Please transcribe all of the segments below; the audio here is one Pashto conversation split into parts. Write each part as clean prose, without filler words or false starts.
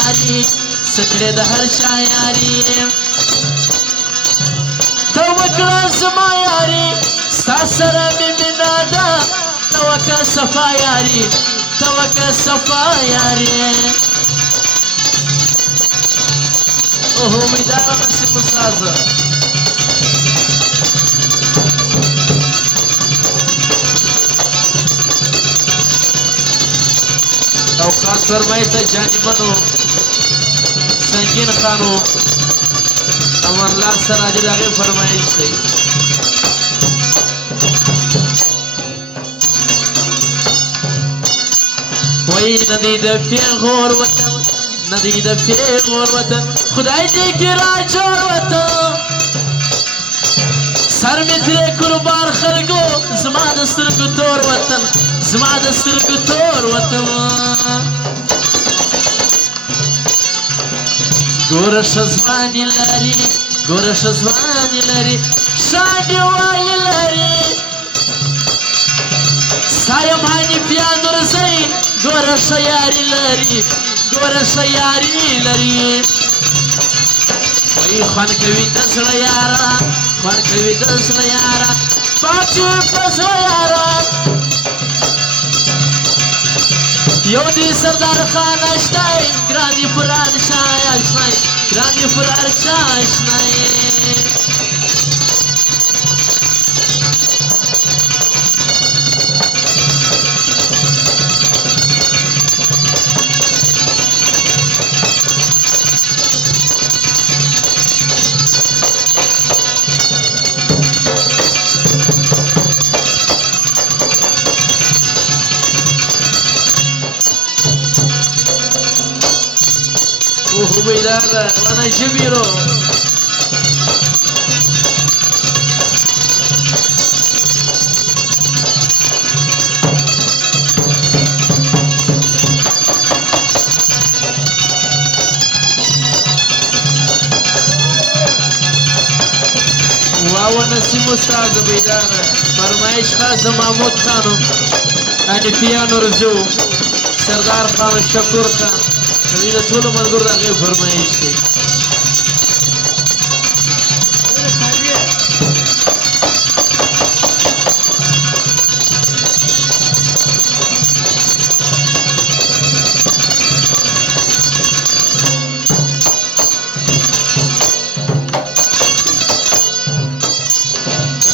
یاري سکړې د هر چا یاري ته وکړه زما یاري ستا سره مې مینه ده ته وکړه صفا یاري ته وکړه صفا یاري اوه امیدوارم نصیب استاذه او خاص فرمایش ته جاني منو سنگین خانو امان الله سره دې هغه فرمایش دی وای ندی د پیغور وطن ندی د پیغور وطن خدای دې کې را جوړ وطن سر می ترې قربان خلکو زما د سترګو تور وطن زما د سترګو تور وطن ګوره ښځوانې لري ګوره ښځوانې لري شاډې والې لري ستا یم حنیفیا نورزۍ ګوره ښه یاري لري ګوره ښه یاري لري وایي خوند کوي د زړه یاره خوند کوي د زړه یاره پاک چې په زړه یاره یو دی سردار خان اشنای ګران دي فرار شای اشنای ګران دي فرار شای اشنای بیدار وانا شبیرو واو نسیم استاد بیدار فرمایش خاص محمود خانو حنیفیا نورزو سردار خان شکور خان کوي د ټولو ملګرو د هغې فرمایش دی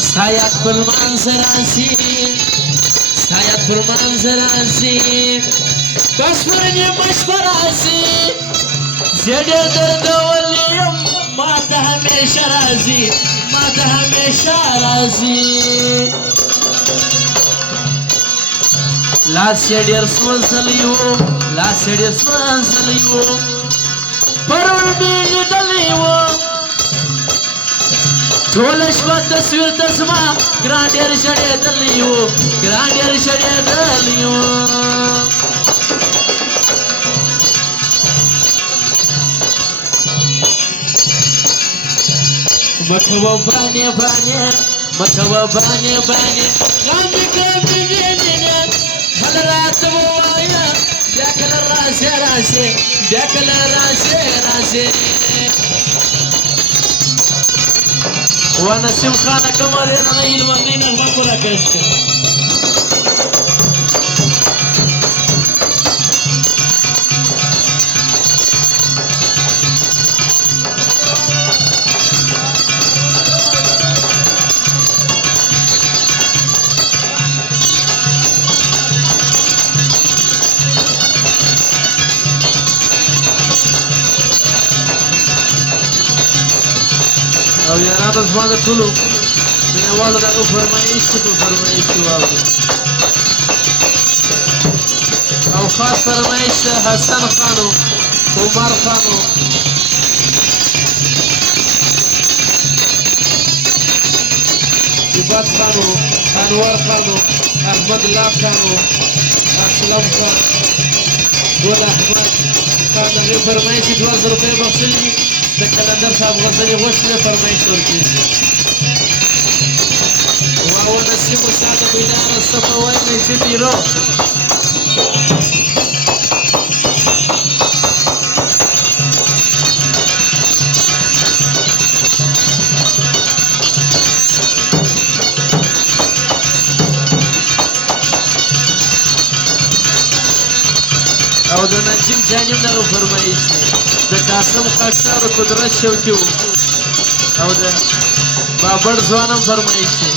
ستا یاد پر منځ راسي ستا یاد پر منځ راسي بس فرنی مشفراسی زیده دردولی ما تا همیشه رازی ما تا همیشه رازی لاسی دیر سوزلیو لاسی دیر سوزلیو پرون بیجی دلیو ټوله شپه تصویر تسما ګران ډېر شړېدلی و ګران ډېر شړېدلی و مکوه بانې بانې مکوه بانې بانې غم دې کړه مینې مینې کله راته ووایه بیا کله راسې راسې بیا کله راسې راسې ونسیم خانه کمر یې نه علمندۍ نغمه پوره کش کړه او یارانو زما د ټولو مینهوالو دغه فرمایش ته په فرمایش کې واورئ او خاص فرمایش د حسن خانو عمر خانو عباد خانو انور خانو احمد الله خانو اسلم خان ګل احمد خان دغې فرمایش یې 2000 روپۍ بخښلي دي د کلندر صاحب غزلې غوښتنې فرمایش ورکېږي واو نسیم استاد بیداره صفه وایي چې پیرو او د نجیب جاني هم دغه فرمایش دی د قاسم خاکسار قدرت شوقي و او د بابړ ځوان هم فرمایش دی